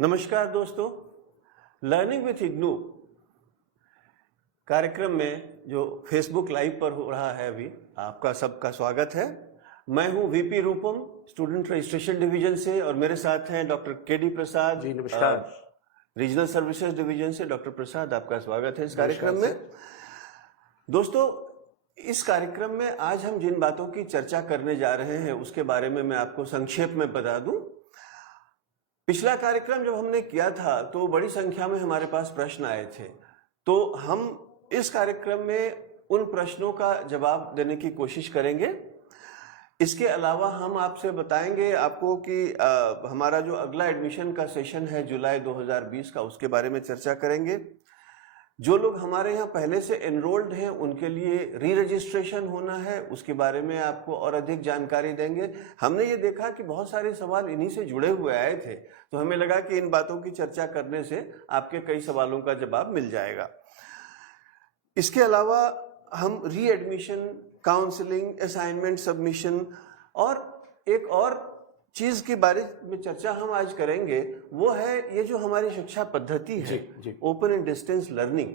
नमस्कार दोस्तों, learning with IGNOU कार्यक्रम में जो फेसबुक लाइव पर हो रहा है अभी, आपका सबका स्वागत है। मैं हूं वीपी रूपम, स्टूडेंट रजिस्ट्रेशन डिवीजन से, और मेरे साथ हैं डॉक्टर केडी प्रसाद जी नमस्कार। रीजनल सर्विसेज डिवीजन से। डॉक्टर प्रसाद, आपका स्वागत है इस कार्यक्रम में। दोस्तों, इस कार्यक्रम में आज हम जिन बातों की चर्चा करने जा रहे हैं उसके बारे में मैं आपको संक्षेप में बता दूं। पिछला कार्यक्रम जब हमने किया था तो बड़ी संख्या में हमारे पास प्रश्न आए थे, तो हम इस कार्यक्रम में उन प्रश्नों का जवाब देने की कोशिश करेंगे। इसके अलावा हम आपसे बताएंगे आपको कि हमारा जो अगला एडमिशन का सेशन है जुलाई 2020 का, उसके बारे में चर्चा करेंगे। जो लोग हमारे यहाँ पहले से एनरोल्ड हैं उनके लिए री रजिस्ट्रेशन होना है, उसके बारे में आपको और अधिक जानकारी देंगे। हमने ये देखा कि बहुत सारे सवाल इन्हीं से जुड़े हुए आए थे, तो हमें लगा कि इन बातों की चर्चा करने से आपके कई सवालों का जवाब मिल जाएगा। इसके अलावा हम री एडमिशन, काउंसलिंग, असाइनमेंट सबमिशन और एक और चीज के बारे में चर्चा हम आज करेंगे, वो है ये जो हमारी शिक्षा पद्धति है, ओपन एंड डिस्टेंस लर्निंग।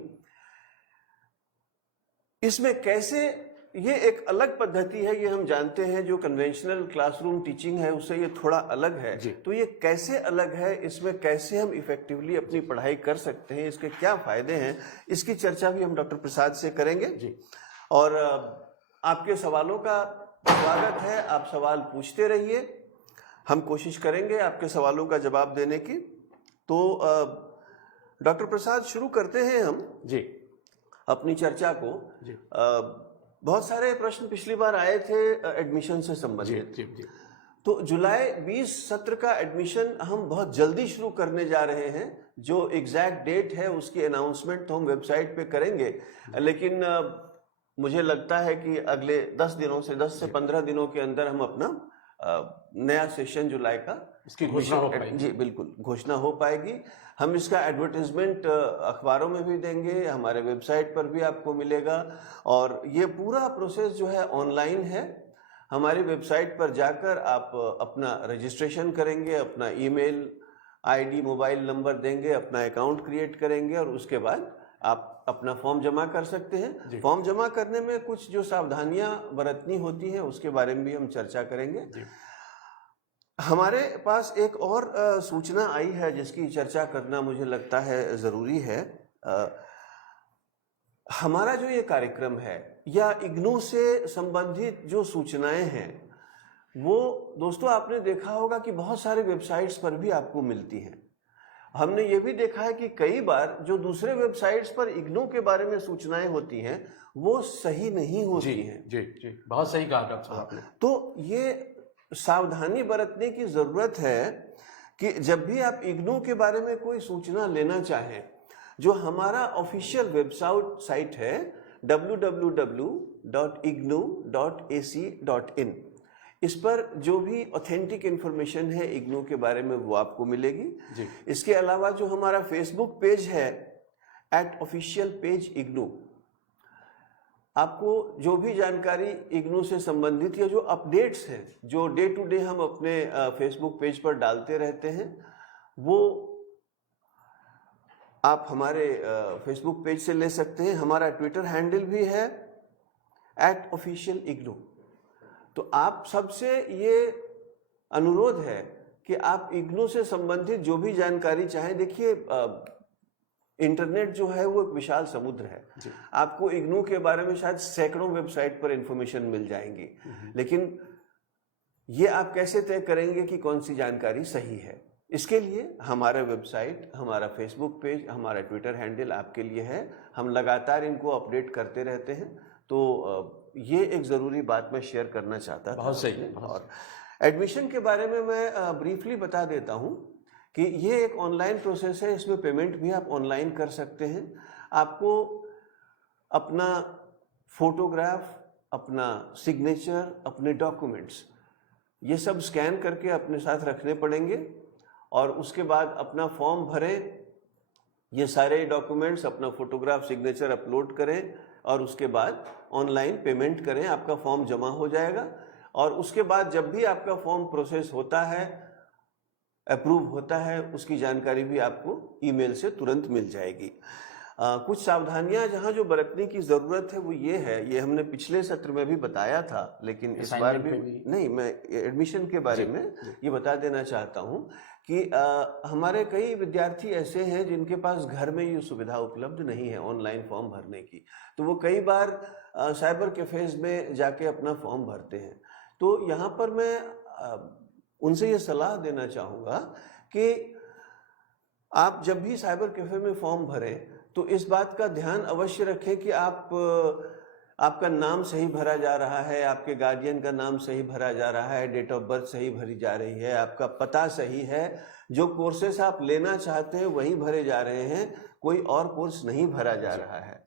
इसमें कैसे ये एक अलग पद्धति है, ये हम जानते हैं, जो कन्वेंशनल क्लासरूम टीचिंग है उससे ये थोड़ा अलग है। तो ये कैसे अलग है, इसमें कैसे हम इफेक्टिवली अपनी पढ़ाई कर सकते हैं, इसके क्या फायदे हैं, इसकी चर्चा भी हम डॉक्टर प्रसाद से करेंगे। और आपके सवालों का स्वागत है, आप सवाल पूछते रहिए, हम कोशिश करेंगे आपके सवालों का जवाब देने की। तो डॉक्टर प्रसाद, शुरू करते हैं हम अपनी चर्चा को। बहुत सारे प्रश्न पिछली बार आए थे एडमिशन से संबंधित। तो जुलाई 20 सत्र का एडमिशन हम बहुत जल्दी शुरू करने जा रहे हैं। जो एग्जैक्ट डेट है उसकी अनाउंसमेंट तो हम वेबसाइट पे करेंगे, लेकिन मुझे लगता है कि अगले 10 से 15 दिनों के अंदर हम अपना नया सेशन जुलाई का इसकी घोषणा हो पाएगी। जी बिल्कुल, घोषणा हो पाएगी। हम इसका एडवर्टाइजमेंट अखबारों में भी देंगे, हमारे वेबसाइट पर भी आपको मिलेगा। और ये पूरा प्रोसेस जो है ऑनलाइन है। हमारी वेबसाइट पर जाकर आप अपना रजिस्ट्रेशन करेंगे, अपना ईमेल आईडी, मोबाइल नंबर देंगे, अपना अकाउंट क्रिएट करेंगे और उसके बाद आप अपना फॉर्म जमा कर सकते हैं। फॉर्म जमा करने में कुछ जो सावधानियां बरतनी होती हैं उसके बारे में भी हम चर्चा करेंगे। हमारे पास एक और सूचना आई है जिसकी चर्चा करना मुझे लगता है जरूरी है। हमारा जो ये कार्यक्रम है या इग्नू से संबंधित जो सूचनाएं हैं, वो दोस्तों आपने देखा होगा कि बहुत सारे वेबसाइट्स पर भी आपको मिलती हैं। हमने ये भी देखा है कि कई बार जो दूसरे वेबसाइट्स पर इग्नू के बारे में सूचनाएं होती हैं वो सही नहीं होती हैं। जी, बहुत सही कहा डॉक्टर साहब आपने। तो ये सावधानी बरतने की जरूरत है कि जब भी आप इग्नू के बारे में कोई सूचना लेना चाहें, जो हमारा ऑफिशियल वेबसाइट है www.ignu.ac.in, इस पर जो भी ऑथेंटिक इंफॉर्मेशन है इग्नू के बारे में वो आपको मिलेगी। इसके अलावा जो हमारा फेसबुक पेज है @officialpage-ignu, आपको जो भी जानकारी इग्नू से संबंधित या जो अपडेट्स हैं, जो डे टू डे हम अपने फेसबुक पेज पर डालते रहते हैं, वो आप हमारे फेसबुक पेज से ले सकते हैं। हमारा ट्विटर हैंडल भी है @officialignu। तो आप सबसे ये अनुरोध है कि आप इग्नू से संबंधित जो भी जानकारी चाहें, देखिए इंटरनेट जो है वो एक विशाल समुद्र है। आपको इग्नू के बारे में शायद सैकड़ों वेबसाइट पर इंफॉर्मेशन मिल जाएंगी, लेकिन ये आप कैसे तय करेंगे कि कौन सी जानकारी सही है? इसके लिए हमारा वेबसाइट, हमारा फेसबुक पेज, हमारा ट्विटर हैंडल आपके लिए है। हम लगातार इनको अपडेट करते रहते हैं। तो ये एक ज़रूरी बात मैं शेयर करना चाहता था। बहुत सही। और एडमिशन के बारे में मैं ब्रीफली बता देता हूँ कि ये एक ऑनलाइन प्रोसेस है। इसमें पेमेंट भी आप ऑनलाइन कर सकते हैं। आपको अपना फोटोग्राफ, अपना सिग्नेचर, अपने डॉक्यूमेंट्स, ये सब स्कैन करके अपने साथ रखने पड़ेंगे और उसके बाद अपना फॉर्म भरें। ये सारे डॉक्यूमेंट्स, अपना फोटोग्राफ, सिग्नेचर अपलोड करें और उसके बाद ऑनलाइन पेमेंट करें। आपका फॉर्म जमा हो जाएगा और उसके बाद जब भी आपका फॉर्म प्रोसेस होता है अप्रूव होता है उसकी जानकारी भी आपको ईमेल से तुरंत मिल जाएगी। कुछ सावधानियां जहां जो बरतने की ज़रूरत है वो ये है, ये हमने पिछले सत्र में भी बताया था, लेकिन इस बार भी नहीं, मैं एडमिशन के बारे में ये बता देना चाहता हूँ कि हमारे कई विद्यार्थी ऐसे हैं जिनके पास घर में ये सुविधा उपलब्ध नहीं है ऑनलाइन फॉर्म भरने की, तो वो कई बार साइबर कैफेज में जाके अपना फॉर्म भरते हैं। तो यहाँ पर मैं उनसे ये सलाह देना चाहूँगा कि आप जब भी साइबर कैफे में फॉर्म भरें तो इस बात का ध्यान अवश्य रखें कि आपका नाम सही भरा जा रहा है, आपके गार्जियन का नाम सही भरा जा रहा है, डेट ऑफ बर्थ सही भरी जा रही है, आपका पता सही है, जो कोर्सेस आप लेना चाहते हैं वही भरे जा रहे हैं, कोई और कोर्स नहीं भरा जा रहा है।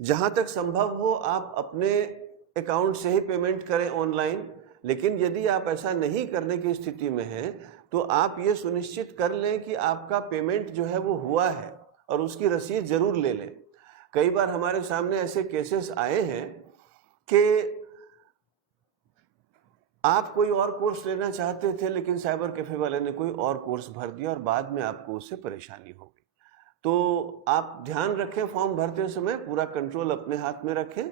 जहाँ तक संभव हो आप अपने अकाउंट से ही पेमेंट करें ऑनलाइन, लेकिन यदि आप ऐसा नहीं करने की स्थिति में हैं तो आप ये सुनिश्चित कर लें कि आपका पेमेंट जो है वो हुआ है और उसकी रसीद जरूर ले लें। कई बार हमारे सामने ऐसे केसेस आए हैं कि आप कोई और कोर्स लेना चाहते थे लेकिन साइबर कैफे वाले ने कोई और कोर्स भर दिया और बाद में आपको उससे परेशानी हो गई। तो आप ध्यान रखें, फॉर्म भरते समय पूरा कंट्रोल अपने हाथ में रखें,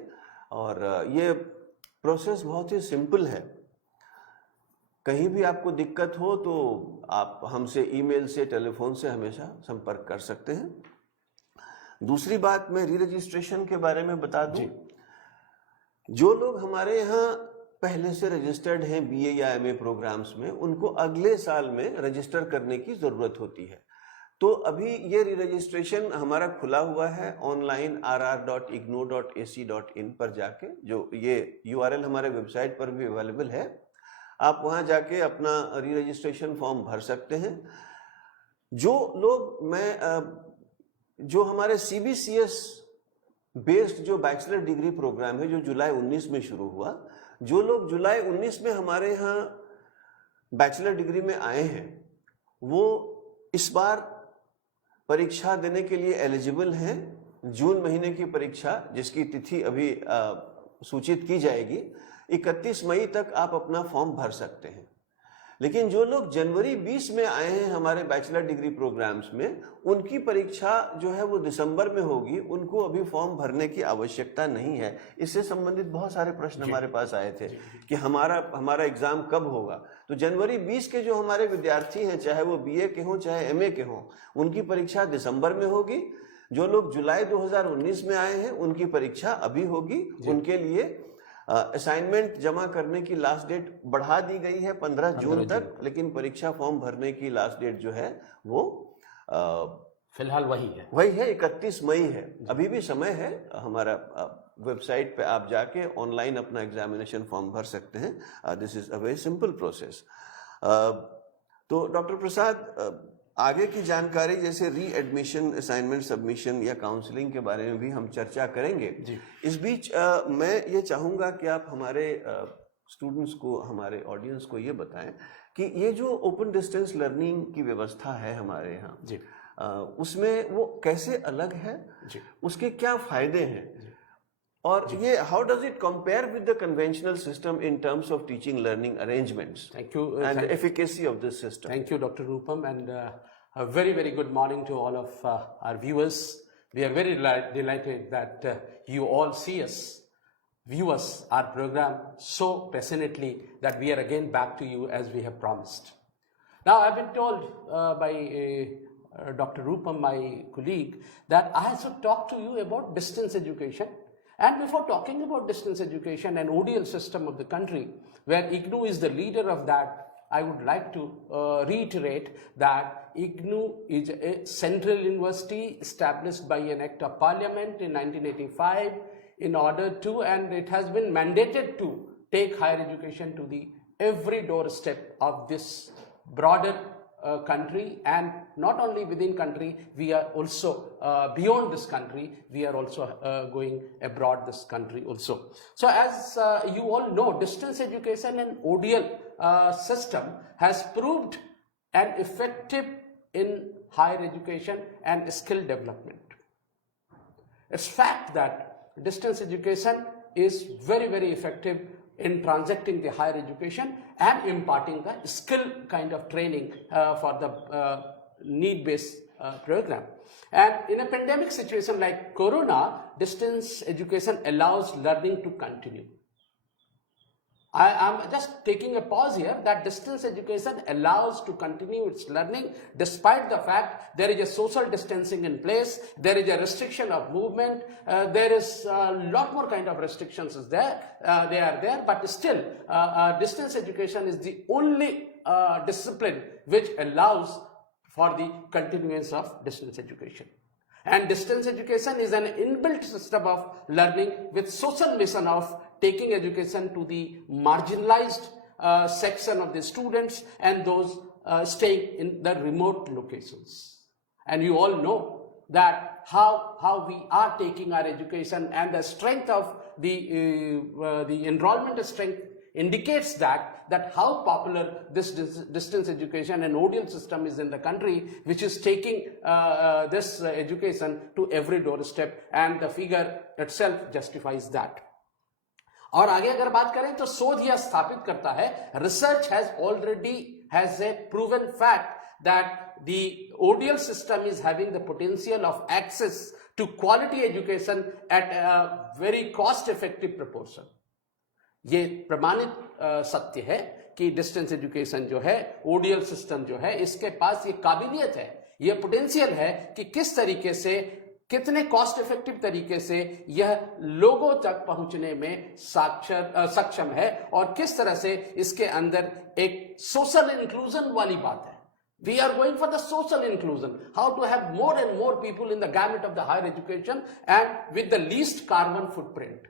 और ये प्रोसेस बहुत ही सिंपल है। कहीं भी आपको दिक्कत हो तो आप हमसे ईमेल से, टेलीफोन से हमेशा संपर्क कर सकते हैं। दूसरी बात मैं री रजिस्ट्रेशन के बारे में बता दूं। जो लोग हमारे यहाँ पहले से रजिस्टर्ड हैं बीए या एमए प्रोग्राम्स में, उनको अगले साल में रजिस्टर करने की ज़रूरत होती है। तो अभी ये री रजिस्ट्रेशन हमारा खुला हुआ है ऑनलाइन rr.ignou.ac.in पर जाके, जो ये URL हमारे वेबसाइट पर भी अवेलेबल है। आप वहाँ जाके अपना री रजिस्ट्रेशन फॉर्म भर सकते हैं। जो लोग जो हमारे CBCS बेस्ड जो बैचलर डिग्री प्रोग्राम है जो जुलाई 19 में शुरू हुआ, जो लोग जुलाई 19 में हमारे यहाँ बैचलर डिग्री में आए हैं वो इस बार परीक्षा देने के लिए एलिजिबल हैं। जून महीने की परीक्षा, जिसकी तिथि अभी सूचित की जाएगी, 31 मई तक आप अपना फॉर्म भर सकते हैं। लेकिन जो लोग जनवरी 20 में आए हैं हमारे बैचलर डिग्री प्रोग्राम्स में, उनकी परीक्षा जो है वो दिसंबर में होगी, उनको अभी फॉर्म भरने की आवश्यकता नहीं है। इससे संबंधित बहुत सारे प्रश्न हमारे पास आए थे कि हमारा एग्जाम कब होगा। तो जनवरी 20 के जो हमारे विद्यार्थी हैं, चाहे वो BA के हों चाहे MA के हों, उनकी परीक्षा दिसंबर में होगी। जो लोग जुलाई 2019 में आए हैं उनकी परीक्षा अभी होगी। उनके लिए असाइनमेंट जमा करने की लास्ट डेट बढ़ा दी गई है 15 जून तक, लेकिन परीक्षा फॉर्म भरने की लास्ट डेट जो है वो फिलहाल वही है 31 मई है। अभी भी समय है। हमारा वेबसाइट पे आप जाके ऑनलाइन अपना एग्जामिनेशन फॉर्म भर सकते हैं। This is a very simple process. तो डॉक्टर प्रसाद, आगे की जानकारी जैसे री एडमिशन, असाइनमेंट सबमिशन या काउंसलिंग के बारे में भी हम चर्चा करेंगे। इस बीच मैं ये चाहूँगा कि आप हमारे स्टूडेंट्स को, हमारे ऑडियंस को ये बताएं कि ये जो ओपन डिस्टेंस लर्निंग की व्यवस्था है हमारे यहाँ, उसमें वो कैसे अलग है, उसके क्या फायदे हैं, और ये how does it compare with the conventional system in terms of teaching learning arrangements and the efficacy of this system. Thank you, Dr. Rupam, and a very, very good morning to all of our viewers. We are very delighted that you all see us, view us, our program so passionately that we are again back to you as we have promised. Now, I've been told by Dr. Rupam, my colleague, that I should talk to you about distance education. And before talking about distance education and ODL system of the country, where IGNOU is the leader of that, I would like to reiterate that IGNOU is a central university established by an act of parliament in 1985 in order to, and it has been mandated to take higher education to the every doorstep of this broader country, and not only within country, we are also beyond this country, we are also going abroad this country also. So as you all know, distance education and ODL system has proved an effective in higher education and skill development. It's fact that distance education is very, very effective in transacting the higher education and imparting the skill kind of training for the need-based program. And in a pandemic situation like Corona, distance education allows learning to continue. I am just taking a pause here that distance education allows to continue its learning despite the fact there is a social distancing in place, there is a restriction of movement, there is a lot more kind of restrictions is there, they are there, but still distance education is the only discipline which allows for the continuance of distance education. And distance education is an inbuilt system of learning with social mission of taking education to the marginalized section of the students and those staying in the remote locations. And you all know that how we are taking our education, and the strength of the enrollment strength indicates that how popular this distance education and ODL system is in the country, which is taking this education to every doorstep, and the figure itself justifies that. और आगे अगर बात करें तो शोध यह स्थापित करता है, research has a proven fact that the ODL system is having the potential of access to quality education at a very cost effective proportion. ये प्रमाणित सत्य है कि डिस्टेंस एजुकेशन जो है, ओडीएल सिस्टम जो है, इसके पास ये काबिलियत है, ये पोटेंशियल है कि किस तरीके से, कितने कॉस्ट इफेक्टिव तरीके से यह लोगों तक पहुंचने में सक्षम है, और किस तरह से इसके अंदर एक सोशल इंक्लूजन वाली बात है. We are going for the social inclusion, how to have more and more people in the gamut of the higher education and with the least carbon footprint.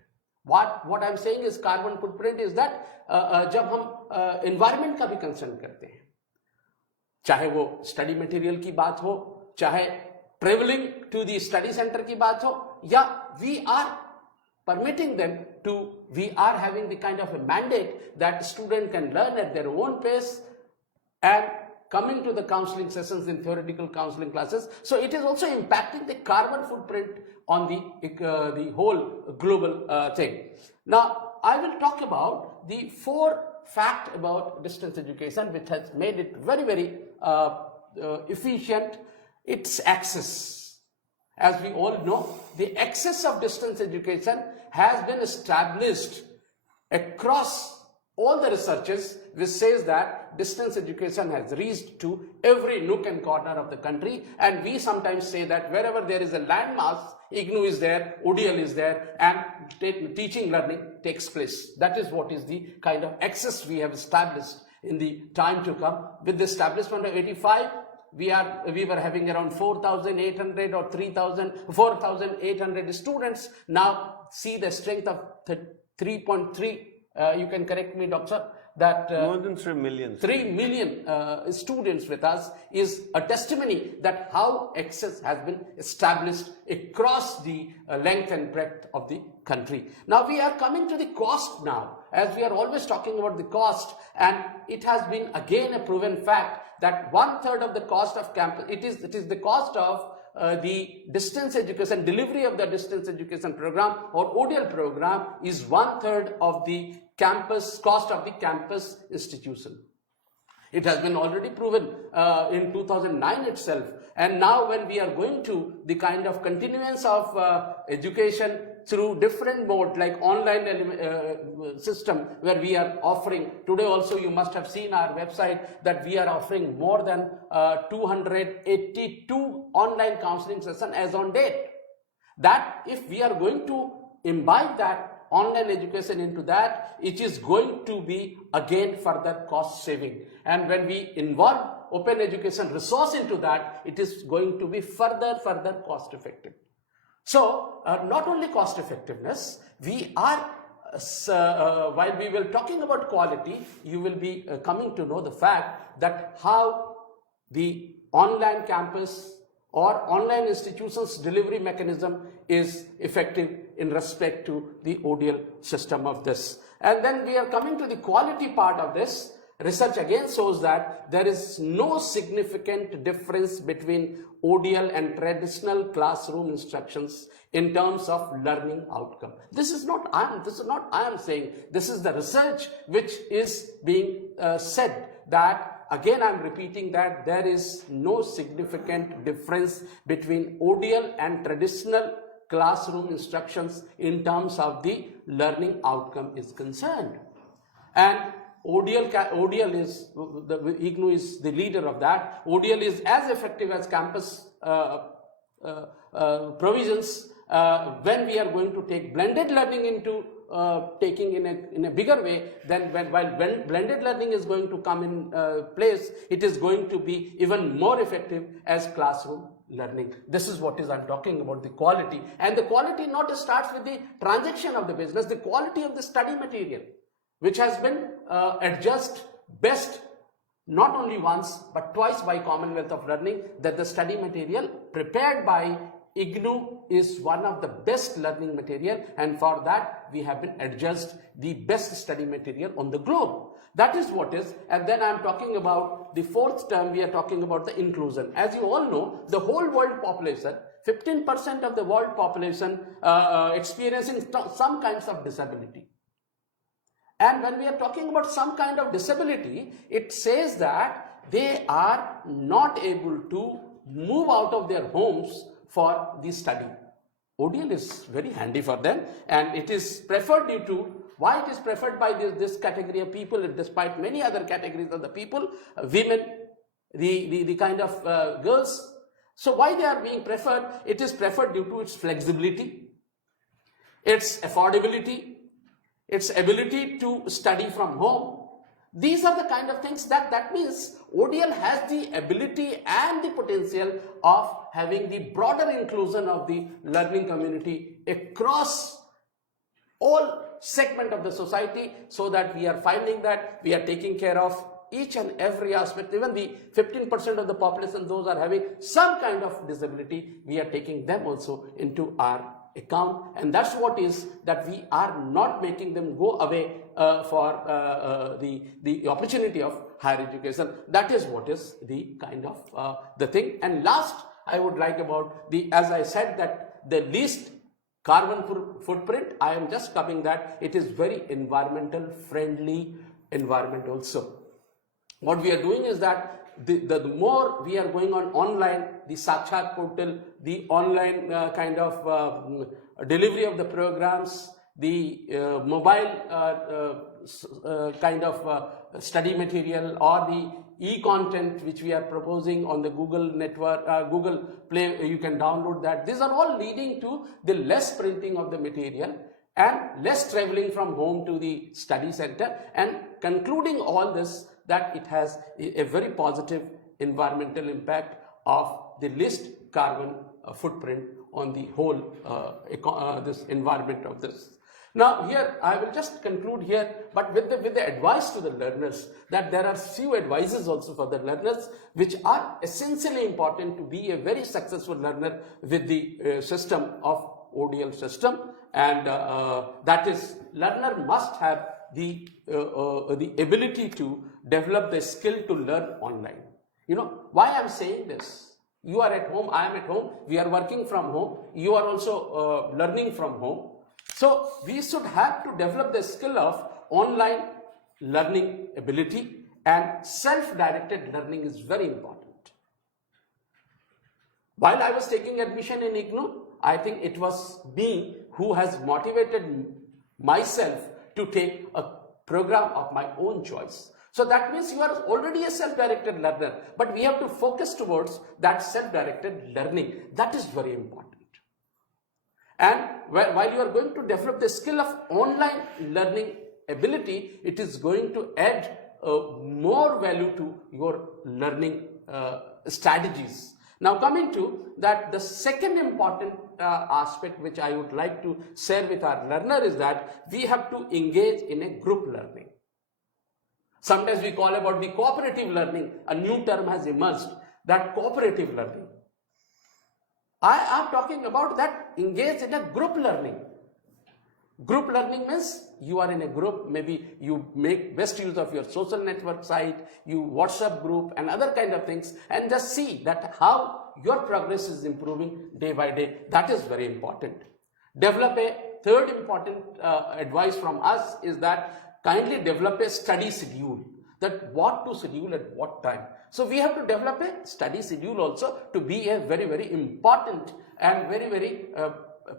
What I'm saying is carbon footprint is that जब हम environment का भी concern करते हैं, चाहे वो study material की बात हो, चाहे travelling to the study centre की बात हो, या we are permitting them to, we are having the kind of a mandate that student can learn at their own pace and coming to the counseling sessions in theoretical counseling classes. So it is also impacting the carbon footprint on the whole global thing. Now, I will talk about the 4 facts about distance education which has made it very, very efficient. Its access. As we all know, the access of distance education has been established across all the researches which says that distance education has reached to every nook and corner of the country, and we sometimes say that wherever there is a landmass, IGNOU is there, ODL is there, and teaching learning takes place. That is what is the kind of access we have established in the time to come. With the establishment of 85, we were having around 4,800 or 4,800 students. Now see the strength of 3.3. You can correct me, doctor, that more than 3 million. 3 million students with us is a testimony that how access has been established across the length and breadth of the country. Now we are coming to the cost now, as we are always talking about the cost, and it has been again a proven fact that 1/3 of the cost of campus, it is the cost of the distance education, delivery of the distance education program or ODL program is 1/3 of the campus cost of the campus institution. It has been already proven in 2009 itself, and now when we are going to the kind of continuance of education through different modes like online system, where we are offering today also, you must have seen our website that we are offering more than 282 online counseling sessions as on date. That if we are going to imbibe that online education into that, it is going to be again further cost saving, and when we involve open education resource into that, it is going to be further cost effective. So not only cost effectiveness, we are while we were talking about quality, you will be coming to know the fact that how the online campus or online institutions delivery mechanism is effective in respect to the ODL system of this. And then we are coming to the quality part of this. research again shows that there is no significant difference between ODL and traditional classroom instructions in terms of learning outcome. This is not I am saying. This is the research which is being said, that again I am repeating that there is no significant difference between ODL and traditional classroom instructions in terms of the learning outcome is concerned. And ODL is, the IGNOU is the leader of that. ODL is as effective as campus provisions when we are going to take blended learning into taking in a bigger way. Then while blended learning is going to come in place, it is going to be even more effective as classroom learning. This is what I'm talking about, the quality. And the quality not starts with the transaction of the business, the quality of the study material, which has been adjudged best not only once but twice by Commonwealth of Learning, that the study material prepared by IGNOU is one of the best learning material, and for that we have been adjudged the best study material on the globe. That is what is. And then I am talking about the fourth term, we are talking about the inclusion. As you all know, the whole world population, 15% of the world population experiencing some kinds of disability. And when we are talking about some kind of disability, it says that they are not able to move out of their homes for the study. ODL is very handy for them, and it is preferred due to why it is preferred by this category of people, despite many other categories of the people, women, the kind of girls. So why they are being preferred? It is preferred due to its flexibility, its affordability, its ability to study from home. These are the kind of things that means ODL has the ability and the potential of having the broader inclusion of the learning community across all segment of the society, so that we are finding that we are taking care of each and every aspect. Even the 15% of the population, those are having some kind of disability, we are taking them also into our account. And that's what is that we are not making them go away for the opportunity of higher education. That is what is the kind of the thing. And last, I would like about the, as I said, that the least carbon footprint, I am just coming that it is very environmental friendly environment also. What we are doing is that the more we are going on online, the Sakshar portal, the online kind of delivery of the programs, the mobile kind of study material, or the e-content which we are proposing on the Google network, Google Play, you can download that. These are all leading to the less printing of the material and less traveling from home to the study center, and concluding all this, that it has a very positive environmental impact of the least carbon footprint on the whole this environment of this. Now here I will just conclude here, but with the advice to the learners, that there are few advices also for the learners which are essentially important to be a very successful learner with the system of ODL system, and that is, learner must have the ability to develop the skill to learn online. You know why I am saying this? You are at home, I am at home, we are working from home, you are also learning from home. So we should have to develop the skill of online learning ability, and self-directed learning is very important. While I was taking admission in IGNOU, I think it was me who has motivated myself to take a program of my own choice. So that means you are already a self-directed learner, but we have to focus towards that self-directed learning. That is very important. And while you are going to develop the skill of online learning ability, it is going to add more value to your learning strategies. Now coming to that, the second important aspect which I would like to share with our learner is that we have to engage in a group learning. Sometimes we call about the cooperative learning. A new term has emerged, that cooperative learning. I am talking about that engage in a group learning. Group learning means you are in a group, maybe you make best use of your social network site, you WhatsApp group and other kind of things, and just see that how your progress is improving day by day. That is very important. Develop a third important advice from us is that kindly develop a study schedule, that what to schedule at what time. So we have to develop a study schedule also to be a very, very important and very, very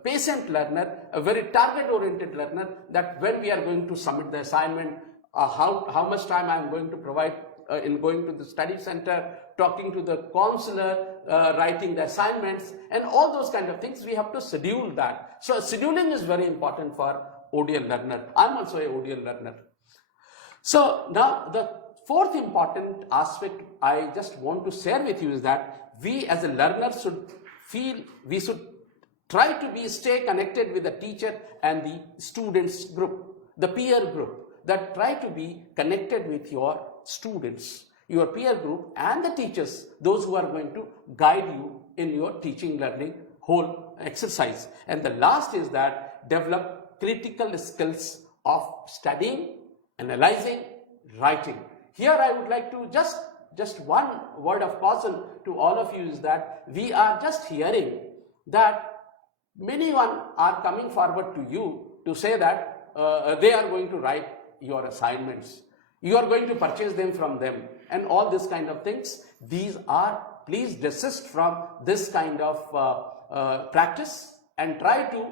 patient learner, a very target oriented learner, that when we are going to submit the assignment, how much time I am going to provide in going to the study center, talking to the counselor, writing the assignments, and all those kind of things. We have to schedule that. So scheduling is very important for ODL learner. I'm also a ODL learner. So now the fourth important aspect I just want to share with you is that we as a learner should feel, we should try to stay connected with the teacher and the students group, the peer group, that try to be connected with your students, your peer group and the teachers, those who are going to guide you in your teaching learning whole exercise. And the last is that develop critical skills of studying, analyzing, writing. Here I would like to just one word of caution to all of you is that we are just hearing that many one are coming forward to you to say that they are going to write your assignments. You are going to purchase them from them and all this kind of things. These are, please desist from this kind of practice and try to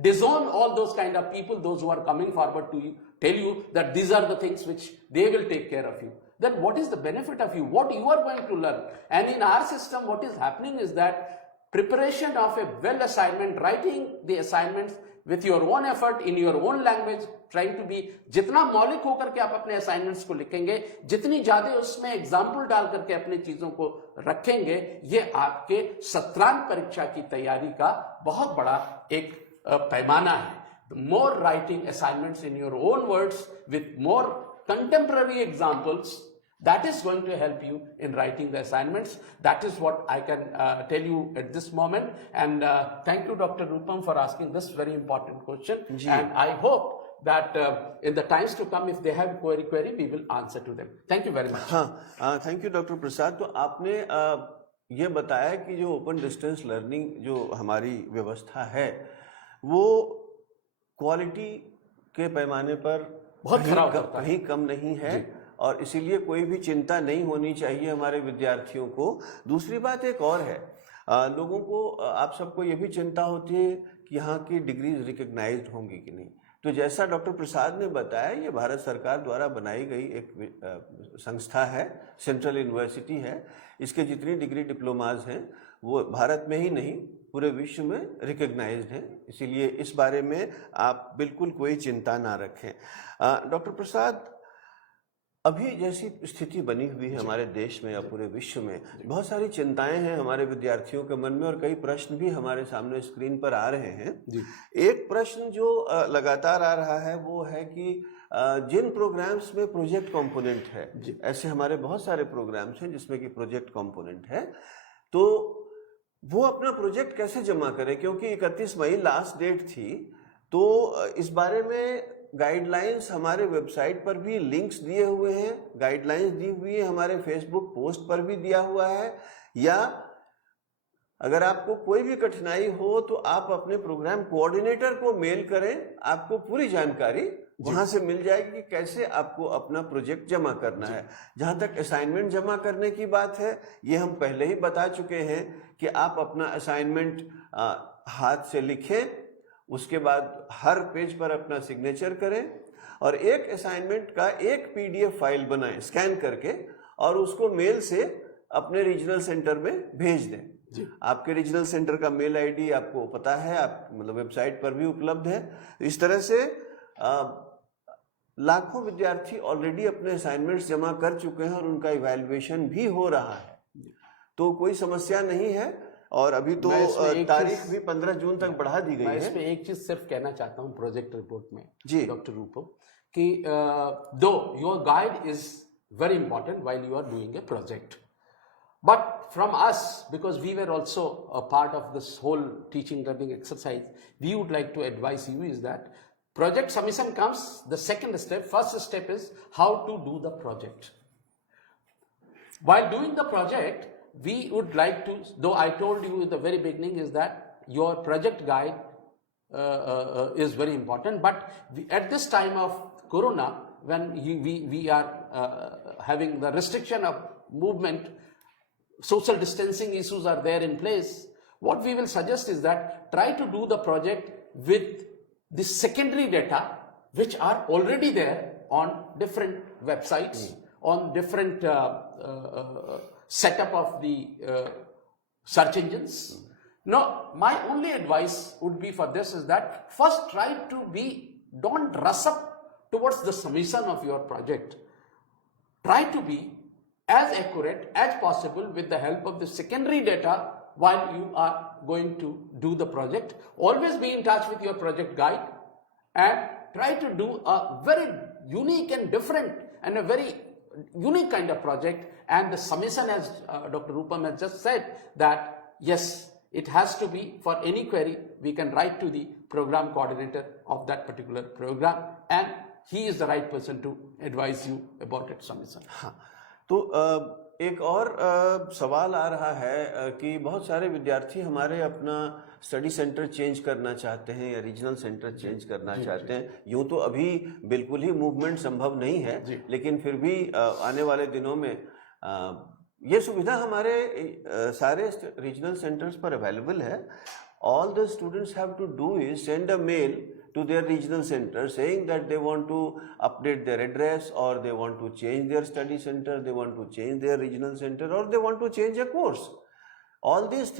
disown all those kind of people, those who are coming forward to you, tell you that these are the things which they will take care of you. Then what is the benefit of you? What you are going to learn? And in our system, what is happening is that preparation of a well assignment, writing the assignments with your own effort in your own language, trying to be जितना मौलिक होकर के आप अपने assignments को लिखेंगे, जितनी ज्यादा उसमें एग्जाम्पल डाल करके अपने चीजों को रखेंगे, ये आपके सत्रांत परीक्षा की तैयारी का बहुत बड़ा एक पैमाना है. More writing assignments in your own words with more contemporary examples, that is going to help you in writing the assignments. That is what I can tell you at this moment. And thank you, Dr. Rupam, for asking this very important question. And I hope that in the times to come, if they have query, we will answer to them. Thank you very much. हाँ, thank you doctor प्रसाद. तो आपने ये बताया कि जो open distance learning जो हमारी व्यवस्था है वो क्वालिटी के पैमाने पर बहुत खराब कहीं कम नहीं है और इसीलिए कोई भी चिंता नहीं होनी चाहिए हमारे विद्यार्थियों को. दूसरी बात एक और है, लोगों को, आप सबको ये भी चिंता होती है कि यहाँ की डिग्रीज रिकग्नाइज्ड होंगी कि नहीं. तो जैसा डॉक्टर प्रसाद ने बताया, ये भारत सरकार द्वारा बनाई गई एक संस्था है, सेंट्रल यूनिवर्सिटी है. इसके जितनी डिग्री डिप्लोमाज हैं वो भारत में ही नहीं पूरे विश्व में रिकग्नाइज्ड हैं. इसीलिए इस बारे में आप बिल्कुल कोई चिंता ना रखें. डॉक्टर प्रसाद, अभी जैसी स्थिति बनी हुई है हमारे देश में या पूरे विश्व में, बहुत सारी चिंताएं हैं हमारे विद्यार्थियों के मन में और कई प्रश्न भी हमारे सामने स्क्रीन पर आ रहे हैं. एक प्रश्न जो लगातार आ रहा है वो है कि जिन प्रोग्राम्स में प्रोजेक्ट कंपोनेंट है, ऐसे हमारे बहुत सारे प्रोग्राम्स हैं जिसमें कि प्रोजेक्ट कंपोनेंट है, तो वो अपना प्रोजेक्ट कैसे जमा करें, क्योंकि 31 मई लास्ट डेट थी. तो इस बारे में गाइडलाइंस हमारे वेबसाइट पर भी लिंक्स दिए हुए हैं, गाइडलाइंस दी हुई है, हमारे फेसबुक पोस्ट पर भी दिया हुआ है. या अगर आपको कोई भी कठिनाई हो तो आप अपने प्रोग्राम कोऑर्डिनेटर को मेल करें, आपको पूरी जानकारी वहां से मिल जाएगी कि कैसे आपको अपना प्रोजेक्ट जमा करना है. जहां तक असाइनमेंट जमा करने की बात है, ये हम पहले ही बता चुके हैं कि आप अपना असाइनमेंट हाथ से लिखें, उसके बाद हर पेज पर अपना सिग्नेचर करें और एक असाइनमेंट का एक पीडीएफ फाइल बनाएं स्कैन करके और उसको मेल से अपने रीजनल सेंटर में भेज दें. आपके रीजनल सेंटर का मेल आईडी आपको पता है, आप मतलब वेबसाइट पर भी उपलब्ध है. इस तरह से लाखों विद्यार्थी ऑलरेडी अपने असाइनमेंट्स जमा कर चुके हैं और उनका इवैल्यूएशन भी हो रहा है. तो कोई समस्या नहीं है और अभी तो तारीख भी 15 जून तक बढ़ा दी गई है. मैं इसमें एक चीज सिर्फ कहना चाहता हूँ प्रोजेक्ट रिपोर्ट में जी डॉक्टर रूपम कि दो your guide is very important while you are doing a project, but from us, because we were also a part of this whole teaching learning exercise, we would like to advise you is that project submission comes, the second step, first step is how to do the project. While doing the project, we would like to, though I told you at the very beginning is that your project guide is very important, but at this time of Corona, when we are having the restriction of movement, social distancing issues are there in place, what we will suggest is that try to do the project with the secondary data which are already there on different websites, on different setup of the search engines. Now, my only advice would be for this is that first try to don't rush up towards the submission of your project. Try to be as accurate as possible with the help of the secondary data while you are going to do the project. Always be in touch with your project guide and try to do a very unique and different and a very unique kind of project. And the submission, as Dr. Rupam has just said, that yes, it has to be for any query, we can write to the program coordinator of that particular program and he is the right person to advise you about its submission. हाँ, तो एक और सवाल आ रहा है कि बहुत सारे विद्यार्थी हमारे अपना स्टडी सेंटर चेंज करना चाहते हैं या रीजनल सेंटर चेंज करना चाहते हैं। यूँ तो अभी बिल्कुल ही मूवमेंट संभव नहीं है, लेकिन फिर भी आने वाले दिनों में ये सुविधा हमारे सारे रीजनल सेंटर्स पर अवेलेबल है। All the students have to do is send a mail to their regional center saying that they want to update their address, or they want to change their study center, they want to change their regional center, or they want to change a course. All these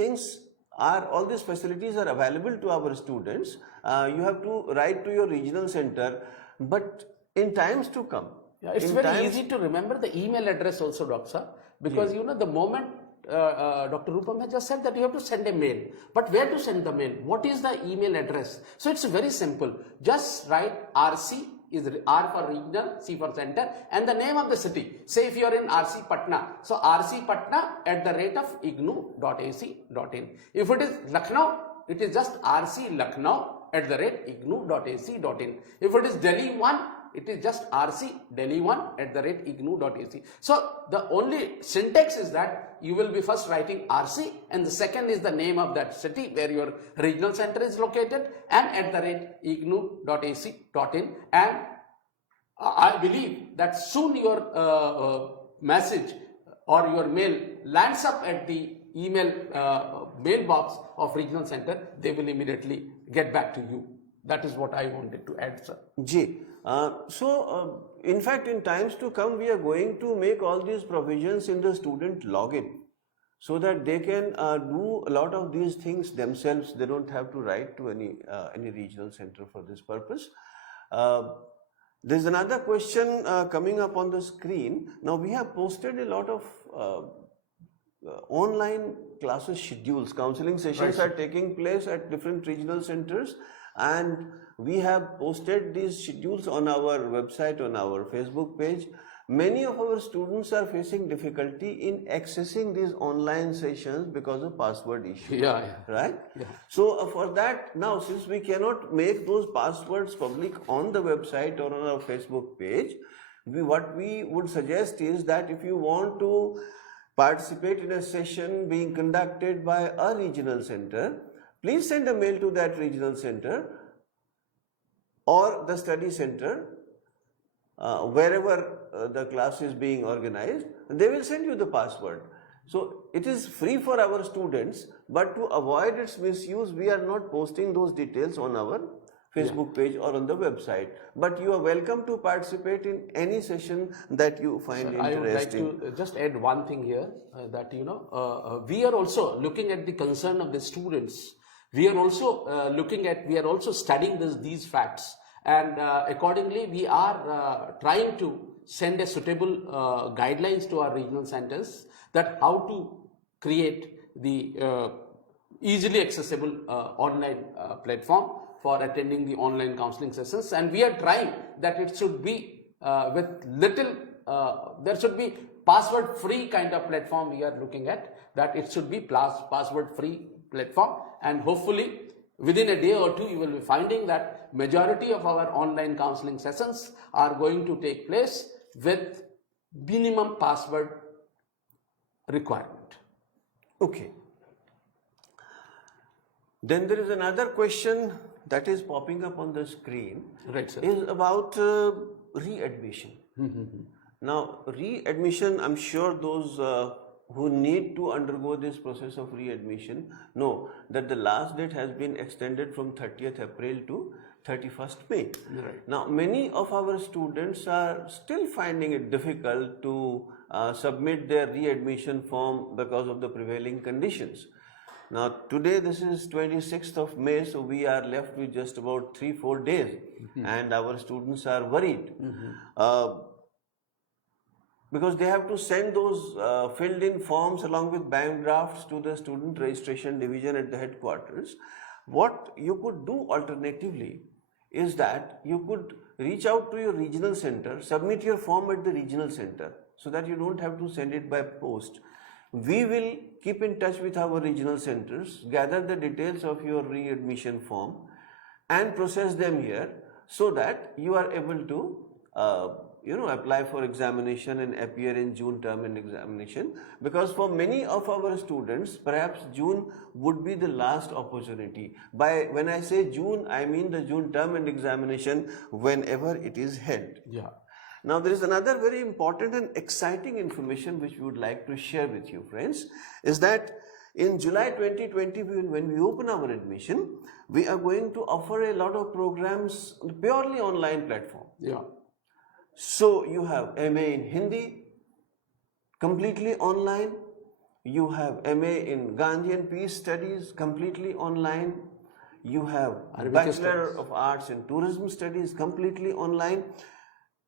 facilities are available to our students. You have to write to your regional center, but in times to come. Yeah, it's very easy to remember the email address also, Doctor, because you know the moment Dr. Rupam has just said that you have to send a mail. But where to send the mail? What is the email address? So it's very simple. Just write RC, is R for regional, C for center, and the name of the city. Say if you are in RC Patna, so RC Patna @ignu.ac.in. If it is Lucknow, it is just RC Lucknow @ignu.ac.in. If it is Delhi 1, it is just RC Delhi 1 @ignu.ac. So the only syntax is that you will be first writing RC and the second is the name of that city where your regional center is located and @ignu.ac.in. And I believe that soon your message or your mail lands up at the email mailbox of regional center. They will immediately get back to you. That is what I wanted to add, sir. Ji. In fact, in times to come, we are going to make all these provisions in the student login so that they can do a lot of these things themselves. They don't have to write to any regional center for this purpose. There's another question coming up on the screen. Now, we have posted a lot of online classes schedules. Counseling sessions are taking place at different regional centers, and we have posted these schedules on our website, on our Facebook page. Many of our students are facing difficulty in accessing these online sessions because of password issues. Right? Yeah. So for that, now since we cannot make those passwords public on the website or on our Facebook page, what we would suggest is that if you want to participate in a session being conducted by a regional center, please send a mail to that regional center or the study center, wherever the class is being organized, they will send you the password. So it is free for our students, but to avoid its misuse, we are not posting those details on our Facebook page or on the website. But you are welcome to participate in any session that you find interesting. I would like to just add one thing here, that we are also looking at the concern of the students. We are also we are also studying these facts, and accordingly we are trying to send a suitable guidelines to our regional centers that how to create the easily accessible online platform for attending the online counseling sessions. And we are trying that it should be with little, there should be password free kind of platform. We are looking at that it should be password free platform, and hopefully within a day or two you will be finding that majority of our online counseling sessions are going to take place with minimum password requirement. Okay. Then there is another question that is popping up on the screen. Right, sir. Is about readmission. Now, readmission, I'm sure those who need to undergo this process of readmission know that the last date has been extended from 30th April to 31st May. Right. Now, many of our students are still finding it difficult to submit their readmission form because of the prevailing conditions. Now, today this is 26th of May, so we are left with just about 3-4 days, and our students are worried because they have to send those filled in forms along with bank drafts to the student registration division at the headquarters. What you could do alternatively is that you could reach out to your regional center, submit your form at the regional center so that you don't have to send it by post. We will keep in touch with our regional centers, gather the details of your readmission form and process them here so that you are able to apply for examination and appear in June term and examination, because for many of our students perhaps June would be the last opportunity. When I say June, I mean the June term and examination whenever it is held. Yeah. Now, there is another very important and exciting information which we would like to share with you, friends, is that in July 2020, when we open our admission, we are going to offer a lot of programs on a purely online platform. Yeah. So, you have MA in Hindi, completely online. You have MA in Gandhian Peace Studies, completely online. You have Bachelor of Arts in Tourism Studies, completely online.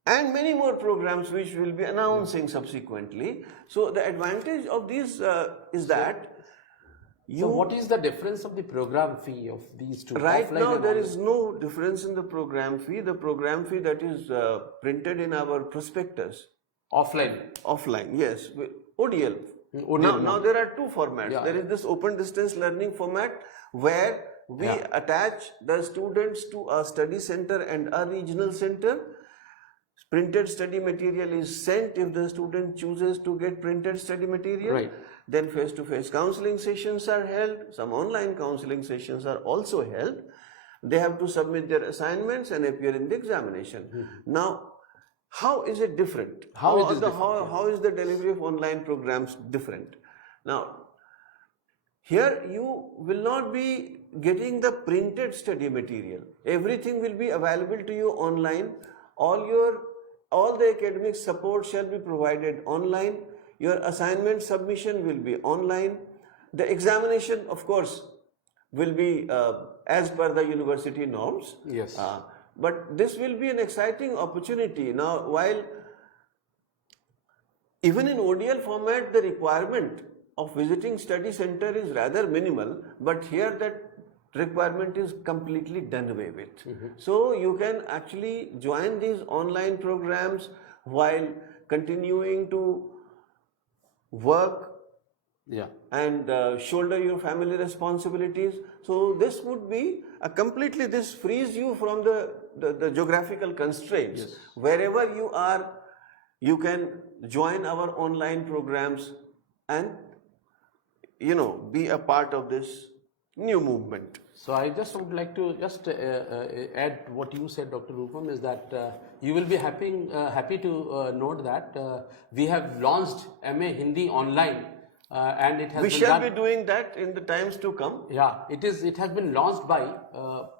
And many more programs which we will be announcing subsequently. So the advantage of these is that So what is the difference of the program fee of these two? Right now there is no difference in the program fee. The program fee that is printed in our prospectus. Offline, yes. ODL. Now there are two formats. Yeah. There is this open distance learning format where we attach the students to a study center and a regional center. Printed study material is sent if the student chooses to get printed study material. Right. Then face-to-face counseling sessions are held. Some online counseling sessions are also held. They have to submit their assignments and appear in the examination. Now, how is it different? How is the delivery of online programs different? Now, here you will not be getting the printed study material. Everything will be available to you online. All the academic support shall be provided online. Your assignment submission will be online. The examination, of course, will be as per the university norms. Yes. But this will be an exciting opportunity. Now, while even in ODL format, the requirement of visiting study center is rather minimal, but here that requirement is completely done away with. So you can actually join these online programs while continuing to work and shoulder your family responsibilities. So this would be this frees you from the geographical constraints. Yes. Wherever you are, you can join our online programs and be a part of this new movement. So I just would like to add what you said, Dr. Rupam, is that you will be happy to note that we have launched MA Hindi online, and it has we shall be doing that in the times to come. Yeah, it has been launched by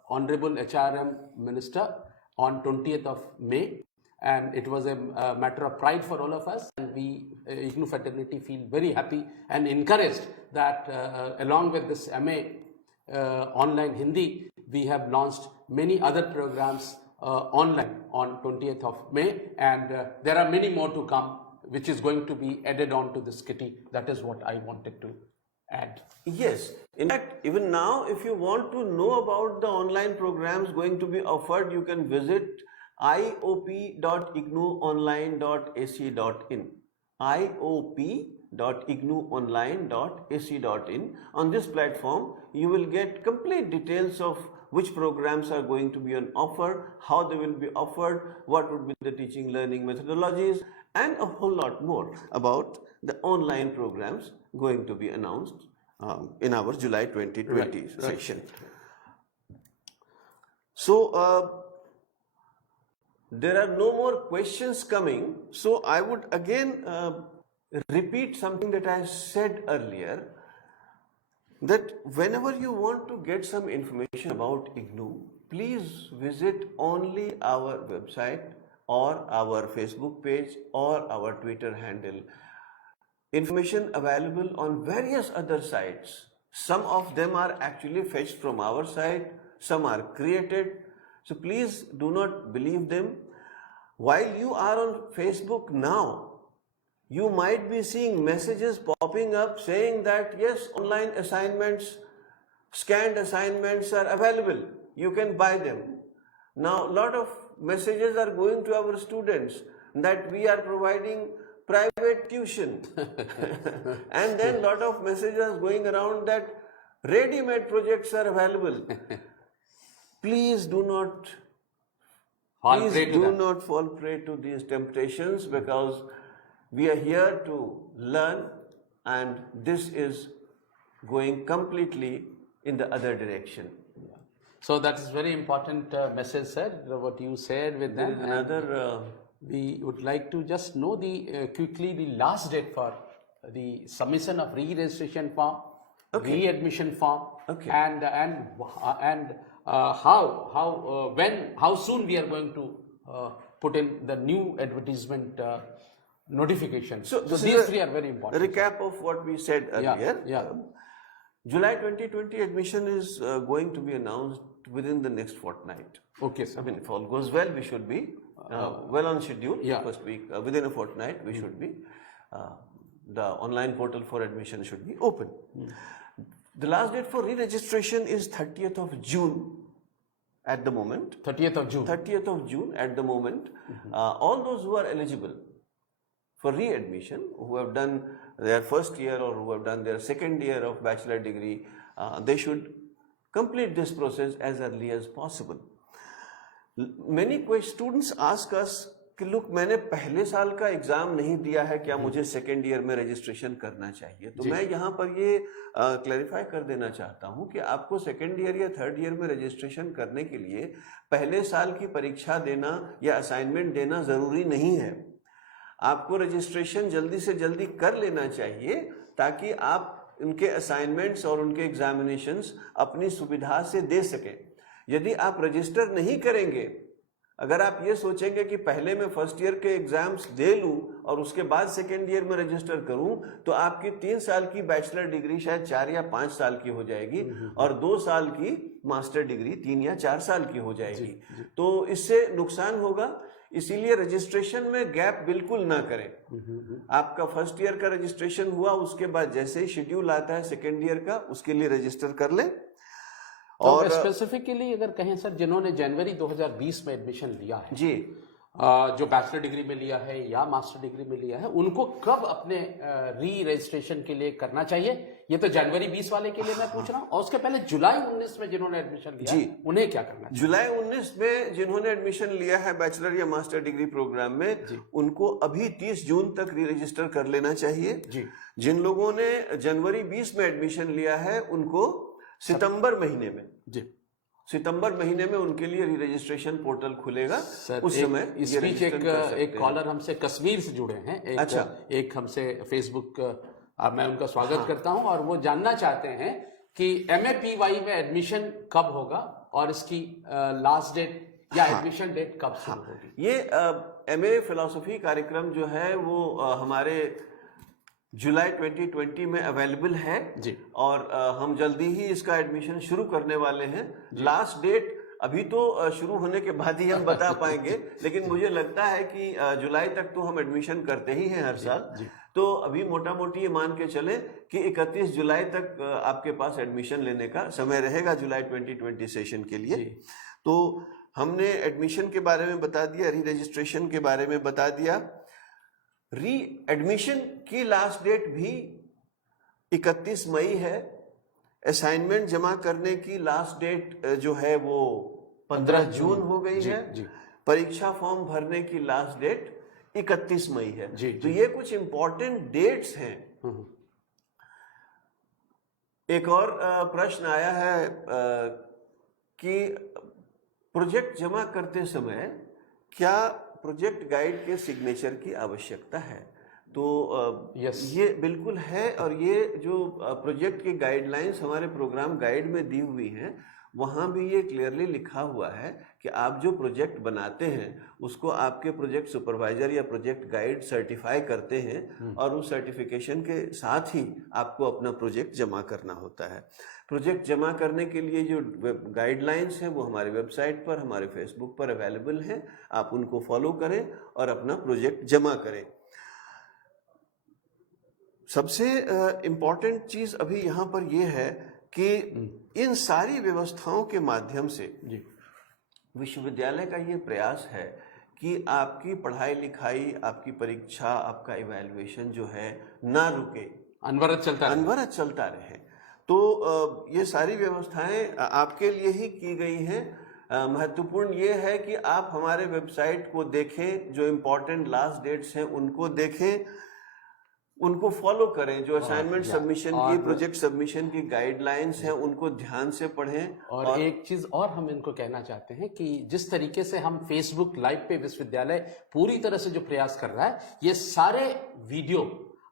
Honorable HRM Minister on 20th of May, and it was a matter of pride for all of us, and we IGNOU fraternity feel very happy and encouraged that along with this MA online Hindi, we have launched many other programs online on 20th of May, and there are many more to come which is going to be added on to this kitty. That is what I wanted to add. Yes, in fact, even now if you want to know about the online programs going to be offered, you can visit iop.ignuonline.ac.in. iop.ignuonline.ac.in. On this platform, you will get complete details of which programs are going to be on offer, how they will be offered, what would be the teaching learning methodologies, and a whole lot more about the online programs going to be announced in our July 2020 session. So there are no more questions coming, so I would again repeat something that I said earlier, that whenever you want to get some information about IGNOU, please visit only our website or our Facebook page or our Twitter handle. Information available on various other sites. Some of them are actually fetched from our site, some are created. So please do not believe them. While you are on Facebook now, you might be seeing messages popping up saying that yes, online assignments, scanned assignments are available. You can buy them. Now, a lot of messages are going to our students that we are providing private tuition. And then a lot of messages are going around that ready-made projects are available. Please do not fall prey to these temptations, because we are here to learn, and this is going completely in the other direction. So that is very important message, sir, what you said with them. Another, we would like to just know quickly the last date for the submission of re-registration form, readmission form, and how soon we are going to put in the new advertisement notification. So these three are very important. A recap of what we said earlier. July 2020 admission is going to be announced within the next fortnight. Okay, sir. I mean, if all goes well, we should be well on schedule. First week, within a fortnight, we should be. The online portal for admission should be open. The last date for re-registration is 30th of June at the moment. 30th of June. 30th of June at the moment. All those who are eligible for re-admission, who have done their first year or who have done their second year of bachelor degree, they should complete this process as early as possible. Many students ask us कि look, मैंने पहले साल का exam नहीं दिया है, क्या मुझे सेकेंड ईयर में रजिस्ट्रेशन करना चाहिए? तो मैं यहाँ पर ये क्लैरिफाई कर देना चाहता हूँ कि आपको सेकेंड ईयर या थर्ड ईयर में रजिस्ट्रेशन करने के लिए पहले साल की परीक्षा देना या असाइनमेंट देना ज़रूरी नहीं है. आपको रजिस्ट्रेशन जल्दी से जल्दी कर लेना चाहिए ताकि आप उनके असाइनमेंट्स और उनके एग्जामिनेशंस अपनी सुविधा से दे सकें. यदि आप रजिस्टर नहीं करेंगे, अगर आप ये सोचेंगे कि पहले मैं फर्स्ट ईयर के एग्जाम्स दे लूं और उसके बाद सेकेंड ईयर में रजिस्टर करूं, तो आपकी 3 साल की बैचलर डिग्री शायद 4 या 5 साल की हो जाएगी और 2 साल की मास्टर डिग्री 3 या 4 साल की हो जाएगी. तो इससे नुकसान होगा. इसीलिए रजिस्ट्रेशन में गैप बिल्कुल ना करें. आपका फर्स्ट ईयर का रजिस्ट्रेशन हुआ, उसके बाद जैसे ही शेड्यूल आता है सेकेंड ईयर का, उसके लिए रजिस्टर कर लें. और स्पेसिफिकली अगर कहें सर, जिन्होंने जनवरी 2020 में एडमिशन लिया है जी, जो बैचलर डिग्री में लिया है या मास्टर डिग्री में लिया है, उनको कब अपने री रजिस्ट्रेशन के लिए करना चाहिए? ये तो जनवरी 20 वाले के लिए मैं पूछ रहा हूँ. और उसके पहले जुलाई 19 में जिन्होंने एडमिशन लिया है, उन्हें क्या करना चाहिए? जुलाई 19 में जिन्होंने एडमिशन लिया है बैचलर या मास्टर डिग्री प्रोग्राम में, उनको अभी 30 जून तक री रजिस्टर कर लेना चाहिए. जिन लोगों ने जनवरी 20 में एडमिशन लिया है, उनको सितंबर महीने में उनके लिए री रजिस्ट्रेशन पोर्टल खुलेगा. उस समय इस बीच एक कॉलर हमसे कश्मीर से जुड़े हैं. एक हमसे फेसबुक, मैं उनका स्वागत करता हूं, और वो जानना चाहते हैं कि MAPY में एडमिशन कब होगा और इसकी लास्ट डेट या एडमिशन डेट कब शुरू होगी? ये MA फिलॉसफी कार्यक्रम जो है वो हमारे जुलाई 2020 में अवेलेबल है जी, और हम जल्दी ही इसका एडमिशन शुरू करने वाले हैं. लास्ट डेट अभी तो शुरू होने के बाद ही हम बता पाएंगे, लेकिन मुझे लगता है कि जुलाई तक तो हम एडमिशन करते ही हैं हर साल. तो अभी मोटा मोटी ये मान के चले कि 31 जुलाई तक आपके पास एडमिशन लेने का समय रहेगा जुलाई 2020 सेशन के लिए. तो हमने एडमिशन के बारे में बता दिया, री रजिस्ट्रेशन के बारे में बता दिया. री एडमिशन की लास्ट डेट भी 31 मई है. असाइनमेंट जमा करने की लास्ट डेट जो है वो 15 जून हो गई है। जी। परीक्षा फॉर्म भरने की लास्ट डेट 31 मई है। जी, तो ये कुछ इंपॉर्टेंट डेट्स हैं। एक और प्रश्न आया है कि प्रोजेक्ट जमा करते समय क्या प्रोजेक्ट गाइड के सिग्नेचर की आवश्यकता है? तो ये बिल्कुल है। और ये जो प्रोजेक्ट की गाइडलाइंस हमारे प्रोग्राम गाइड में दी हुई हैं, वहाँ भी ये क्लियरली लिखा हुआ है कि आप जो प्रोजेक्ट बनाते हैं उसको आपके प्रोजेक्ट सुपरवाइजर या प्रोजेक्ट गाइड सर्टिफाई करते हैं और उस सर्टिफिकेशन के साथ ही आपको अपना प्रोजेक्ट जमा करना होता है। प्रोजेक्ट जमा करने के लिए जो गाइडलाइंस हैं वो हमारे वेबसाइट पर, हमारे फेसबुक पर अवेलेबल हैं। आप उनको फॉलो करें और अपना प्रोजेक्ट जमा करें। सबसे इम्पॉर्टेंट चीज़ अभी यहाँ पर यह है कि इन सारी व्यवस्थाओं के माध्यम से विश्वविद्यालय का ये प्रयास है कि आपकी पढ़ाई लिखाई, आपकी परीक्षा, आपका इवैल्यूएशन जो है ना रुके, अनवरत चलता रहे। तो ये सारी व्यवस्थाएं आपके लिए ही की गई हैं। महत्वपूर्ण ये है कि आप हमारे वेबसाइट को देखें, जो इम्पोर्टेंट लास्ट डेट्स हैं उनको देखें, उनको फॉलो करें। जो असाइनमेंट सबमिशन की, प्रोजेक्ट सबमिशन की गाइडलाइंस हैं उनको ध्यान से पढ़ें। और एक चीज और हम इनको कहना चाहते हैं कि जिस तरीके से हम फेसबुक लाइव पे विश्वविद्यालय पूरी तरह से जो प्रयास कर रहा है, ये सारे वीडियो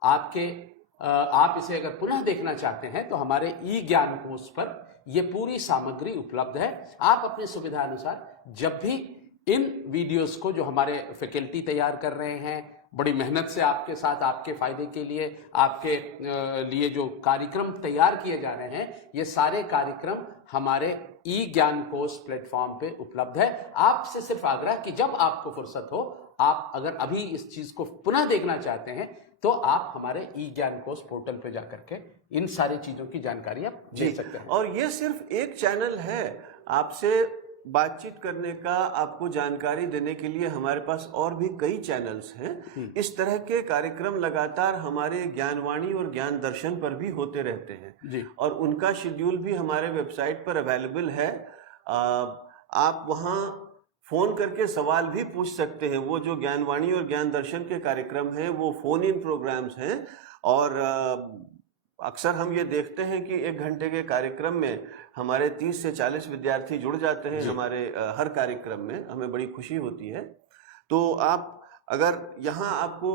आप इसे अगर पुनः देखना चाहते हैं तो हमारे ई ज्ञान कोर्स पर ये पूरी सामग्री उपलब्ध है। आप अपनी सुविधा अनुसार जब भी इन वीडियोस को, जो हमारे फैकल्टी तैयार कर रहे हैं बड़ी मेहनत से आपके साथ, आपके फायदे के लिए, आपके लिए जो कार्यक्रम तैयार किए जा रहे हैं, ये सारे कार्यक्रम हमारे ई ज्ञान कोर्स प्लेटफॉर्म पे उपलब्ध है। आपसे सिर्फ आग्रह कि जब आपको फुर्सत हो, आप अगर अभी इस चीज को पुनः देखना चाहते हैं तो आप हमारे ई ज्ञान कोर्स पोर्टल पे जाकर के इन सारी चीजों की जानकारी आप ले सकते हैं। और ये सिर्फ एक चैनल है आपसे बातचीत करने का, आपको जानकारी देने के लिए हमारे पास और भी कई चैनल्स हैं। इस तरह के कार्यक्रम लगातार हमारे ज्ञानवाणी और ज्ञान दर्शन पर भी होते रहते हैं और उनका शेड्यूल भी हमारे वेबसाइट पर अवेलेबल है। आप वहाँ फोन करके सवाल भी पूछ सकते हैं। वो जो ज्ञानवाणी और ज्ञान दर्शन के कार्यक्रम हैं वो फोन इन प्रोग्राम्स हैं और अक्सर हम ये देखते हैं कि 1 घंटे के कार्यक्रम में हमारे 30 से 40 विद्यार्थी जुड़ जाते हैं हमारे हर कार्यक्रम में। हमें बड़ी खुशी होती है। तो आप अगर यहाँ आपको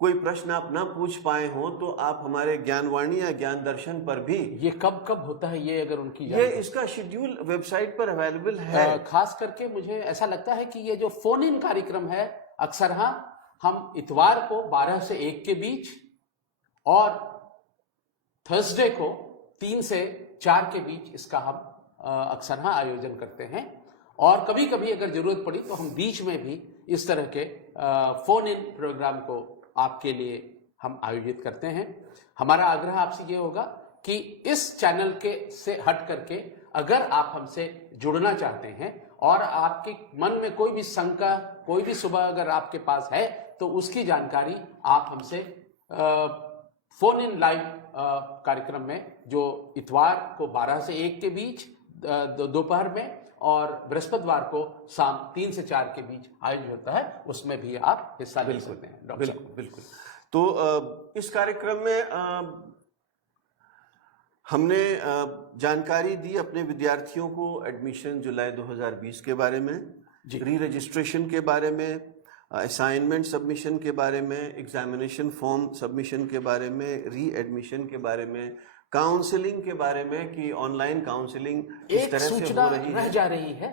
कोई प्रश्न आप ना पूछ पाए हो तो आप हमारे ज्ञानवाणी या ज्ञान दर्शन पर भी, ये कब कब होता है ये अगर उनकी ये इसका शेड्यूल वेबसाइट पर अवेलेबल है। खास करके मुझे ऐसा लगता है कि ये जो फोन इन कार्यक्रम है, अक्सर हम इतवार को 12 से 1 के बीच और थर्सडे को 3 से 4 के बीच इसका हम अक्सर आयोजन करते हैं। और कभी कभी अगर जरूरत पड़ी तो हम बीच में भी इस तरह के फोन इन प्रोग्राम को आपके लिए हम आयोजित करते हैं। हमारा आग्रह आपसे ये होगा कि इस चैनल के से हट करके अगर आप हमसे जुड़ना चाहते हैं और आपके मन में कोई भी शंका, कोई भी सुबह अगर आपके पास है तो उसकी जानकारी आप हमसे फोन इन लाइव कार्यक्रम में, जो इतवार को 12 से 1 के बीच दोपहर में और बृहस्पतिवार को शाम 3 से 4 के बीच आयोजित होता है, उसमें भी आप हिस्सा ले सकते हैं। बिल्कुल। तो इस कार्यक्रम में हमने जानकारी दी अपने विद्यार्थियों को एडमिशन जुलाई 2020 के बारे में, री रजिस्ट्रेशन के बारे में, असाइनमेंट सबमिशन के बारे में, एग्जामिनेशन फॉर्म सबमिशन के बारे में, री एडमिशन के बारे में, काउंसलिंग के बारे में कि ऑनलाइन काउंसलिंग इस तरह से हो रही रह जा रही है।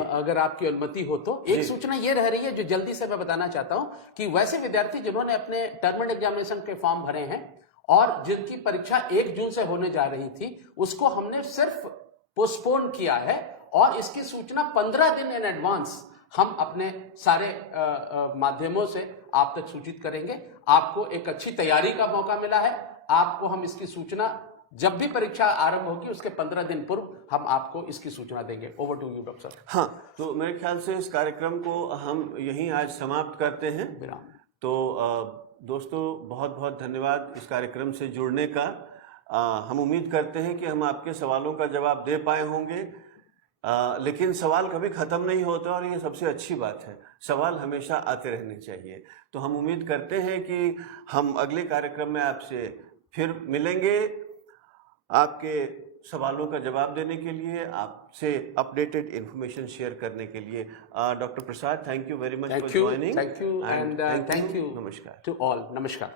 अगर आपकी अनुमति हो तो एक सूचना ये रह रही है जो जल्दी से मैं बताना चाहता हूं कि वैसे विद्यार्थी जिन्होंने अपने टर्म एग्जामिनेशन के फॉर्म भरे हैं और जिनकी परीक्षा 1 जून से होने जा रही थी, उसको हमने सिर्फ पोस्टपोन किया है और इसकी सूचना 15 दिन इन एडवांस हम अपने सारे माध्यमों से आप तक सूचित करेंगे। आपको एक अच्छी तैयारी का मौका मिला है। आपको हम इसकी सूचना जब भी परीक्षा आरंभ होगी उसके 15 दिन पूर्व हम आपको इसकी सूचना देंगे। Over to you doctor. हाँ, तो मेरे ख्याल से इस कार्यक्रम को हम यहीं आज समाप्त करते हैं। तो दोस्तों बहुत बहुत धन्यवाद इस कार्यक्रम से जुड़ने का। हम उम्मीद करते हैं कि हम आपके सवालों का जवाब दे पाए होंगे, लेकिन सवाल कभी ख़त्म नहीं होता और ये सबसे अच्छी बात है, सवाल हमेशा आते रहने चाहिए। तो हम उम्मीद करते हैं कि हम अगले कार्यक्रम में आपसे फिर मिलेंगे, आपके सवालों का जवाब देने के लिए, आपसे अपडेटेड इन्फॉर्मेशन शेयर करने के लिए। Doctor Prasad, thank you very much for joining. Thank you, and thank you नमस्कार। to all. Namaskar.